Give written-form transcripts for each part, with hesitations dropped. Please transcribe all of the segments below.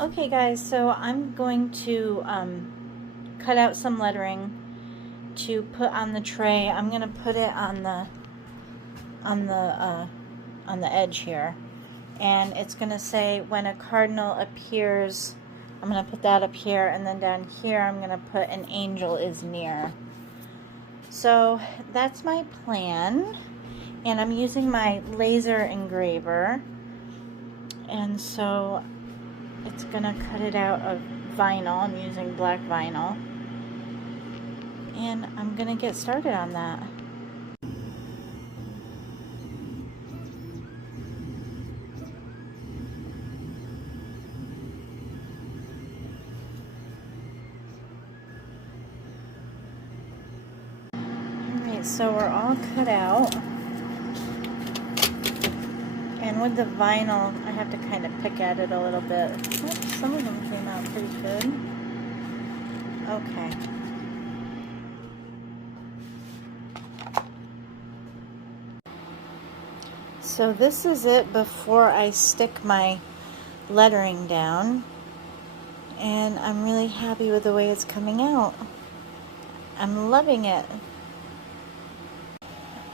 Okay guys, so I'm going to cut out some lettering to put on the tray. I'm going to put it on the on the uh, on the edge here, and it's going to say when a cardinal appears. I'm going to put that up here, and then down here I'm going to put an angel is near. So that's my plan, and I'm using my laser engraver, and so it's gonna cut it out of vinyl. I'm using black vinyl, and I'm gonna get started on that. Alright, so we're all cut out, and with the vinyl I have to kind of pick at it a little bit. Oops, some of them came out pretty good. Okay. So this is it before I stick my lettering down, and I'm really happy with the way it's coming out. I'm loving it.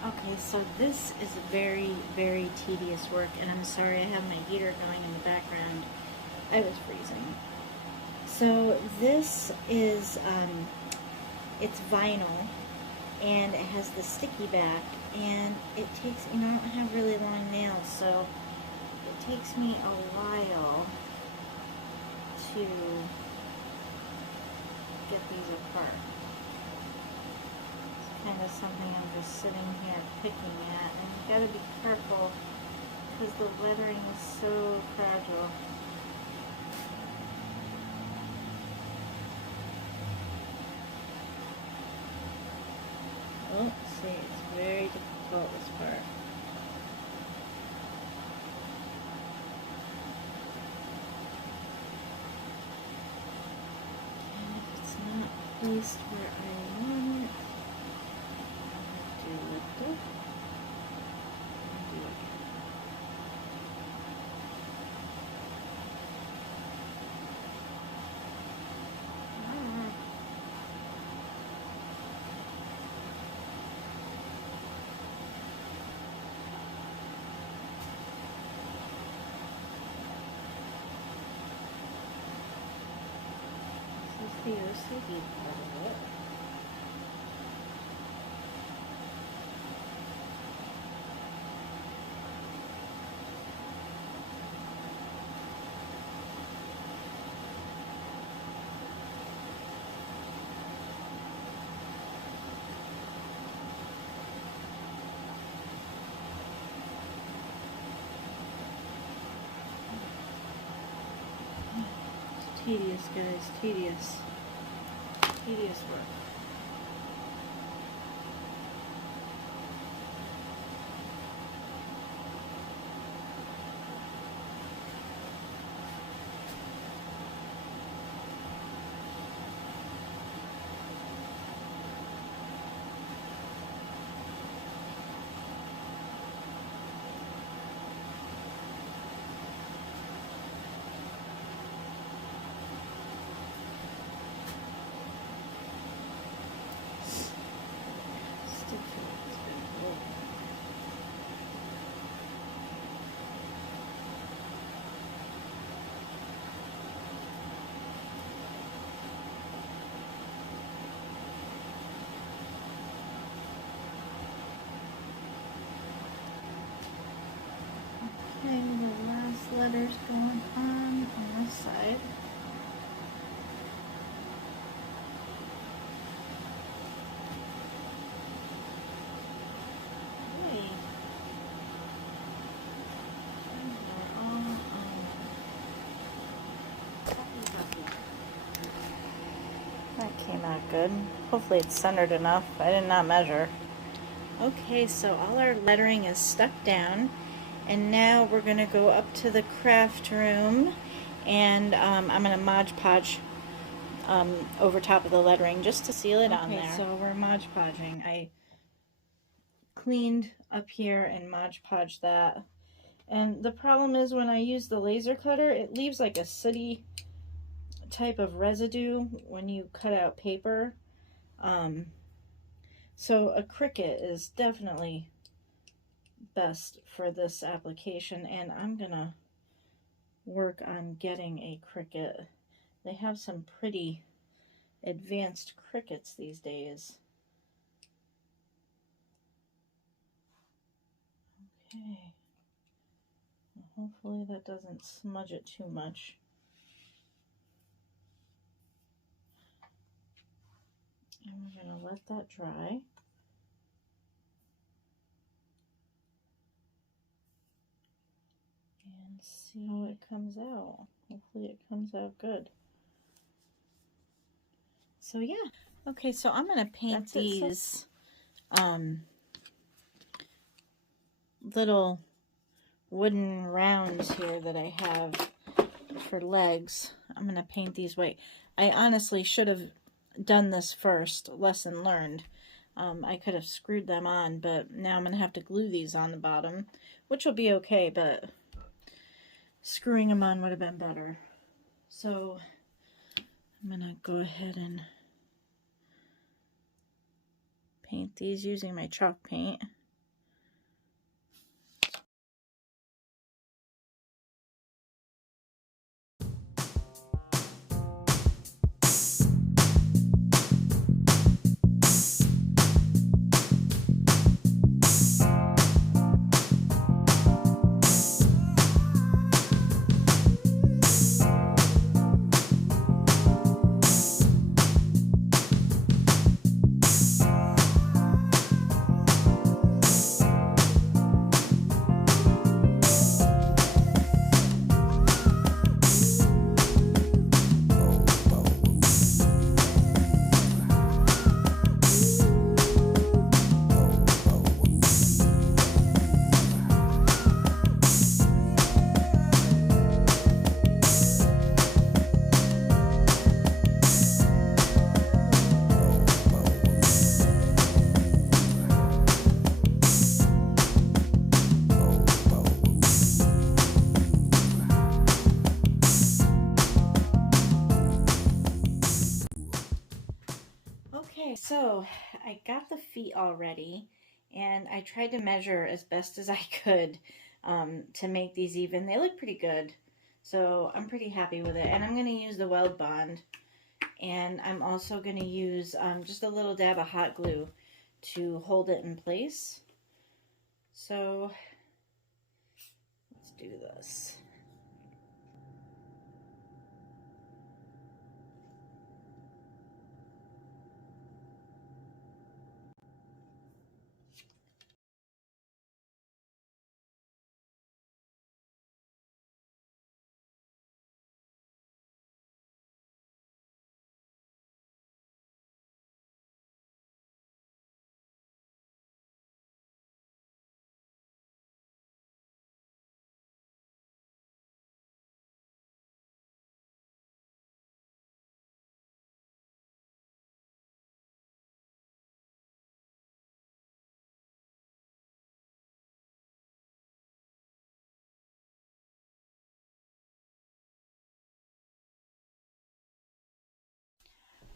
Okay, so this is very, very tedious work, and I'm sorry I have my heater going in the background. I was freezing. So this is, it's vinyl, and it has the sticky back, and it takes, I don't have really long nails, so it takes me a while to get these apart. Kind of something I'm just sitting here picking at, and you gotta be careful because the lettering is so fragile. Oh, see, it's very difficult, this part. And if it's not placed where I want it, the OCD part of it. It's tedious, guys, tedious. Tedious work. Okay, the last letter's going on this side. Hey. That came out good. Hopefully it's centered enough. I did not measure. Okay, so all our lettering is stuck down, and now we're going to go up to the craft room, and I'm going to Mod Podge over top of the lettering just to seal it on there. Okay, so we're Mod Podging. I cleaned up here and Mod Podged that, And the problem is when I use the laser cutter, it leaves like a sooty type of residue when you cut out paper. So a Cricut is definitely best for this application, and I'm gonna work on getting a Cricut. They have some pretty advanced Cricuts these days. Okay. Hopefully that doesn't smudge it too much. And we're going to let that dry. And see how it comes out. Hopefully it comes out good. So yeah. Okay, so I'm going to paint these little wooden rounds here that I have for legs. I'm going to paint these white. I honestly should have done this first. Lesson learned. I could have screwed them on, but now I'm going to have to glue these on the bottom, which will be okay, but screwing them on would have been better. So I'm going to go ahead and paint these using my chalk paint. Okay, so I got the feet all ready, and I tried to measure as best as I could to make these even. They look pretty good, so I'm pretty happy with it. And I'm going to use the Weld Bond, and I'm also going to use just a little dab of hot glue to hold it in place. So let's do this.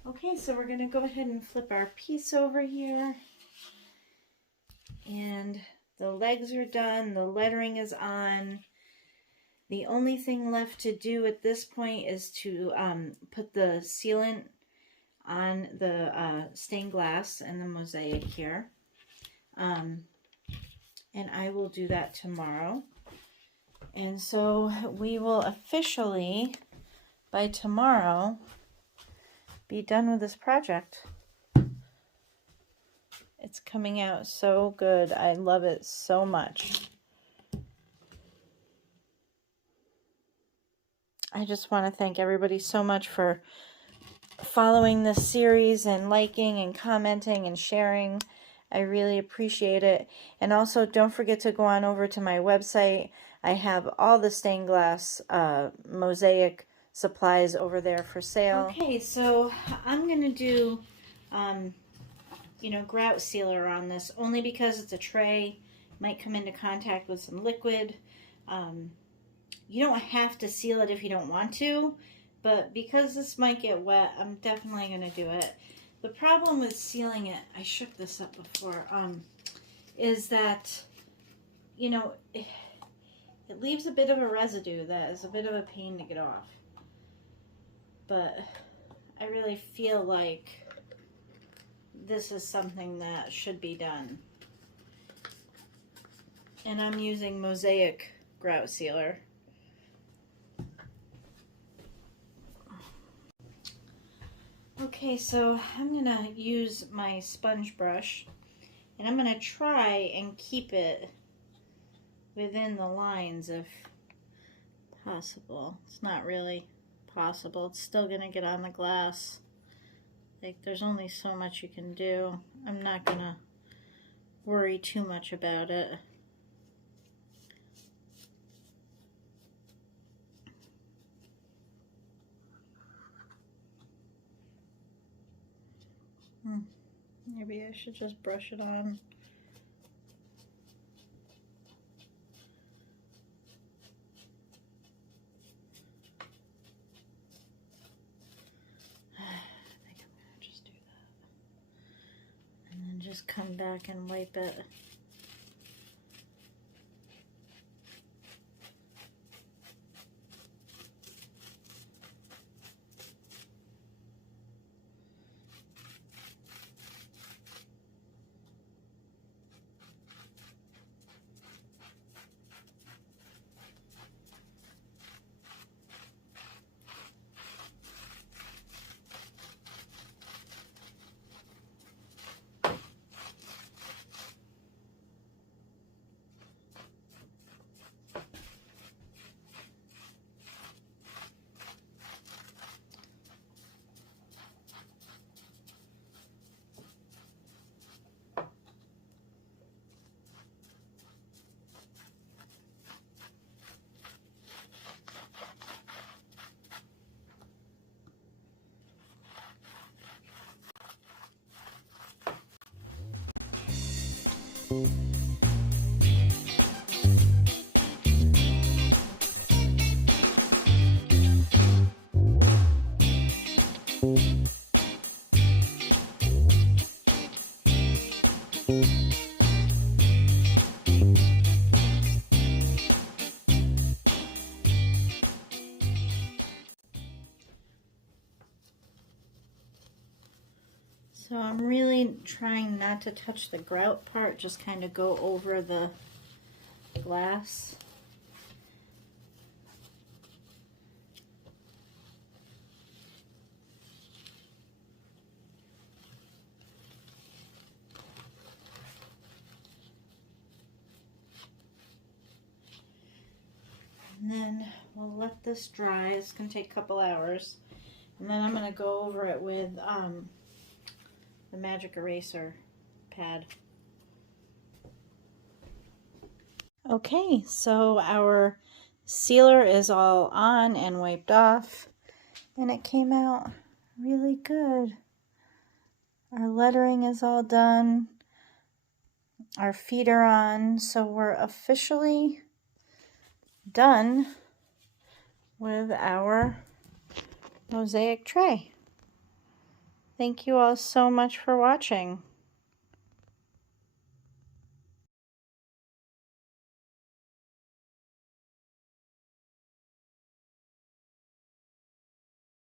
Okay, so we're going to go ahead and flip our piece over here. And the legs are done, the lettering is on. The only thing left to do at this point is to put the sealant on the stained glass and the mosaic here. And I will do that tomorrow. And so we will officially, by tomorrow, be done with this project. It's coming out so good. I love it so much. I just want to thank everybody so much for following this series and liking and commenting and sharing. I really appreciate it. And also don't forget to go on over to my website. I have all the stained glass mosaic supplies over there for sale. Okay, so I'm going to do, grout sealer on this only because it's a tray. Might come into contact with some liquid. You don't have to seal it if you don't want to, but because this might get wet, I'm definitely going to do it. The problem with sealing it, I shook this up before, is that, you know, it leaves a bit of a residue that is a bit of a pain to get off. But I really feel like this is something that should be done. And I'm using Mosiac grout sealer. Okay, so I'm gonna use my sponge brush and I'm gonna try and keep it within the lines if possible. It's not really possible. It's still gonna get on the glass. Like, there's only so much you can do. I'm not gonna worry too much about it. Maybe I should just brush it on. I think I'm gonna just do that. And then just come back and wipe it. So I'm really trying not to touch the grout part, just kind of go over the glass. And then we'll let this dry. It's going to take a couple hours. And then I'm going to go over it with the magic eraser pad. Okay, so our sealer is all on and wiped off, and it came out really good. Our lettering is all done. Our feet are on, so we're officially done with our mosaic tray. Thank you all so much for watching.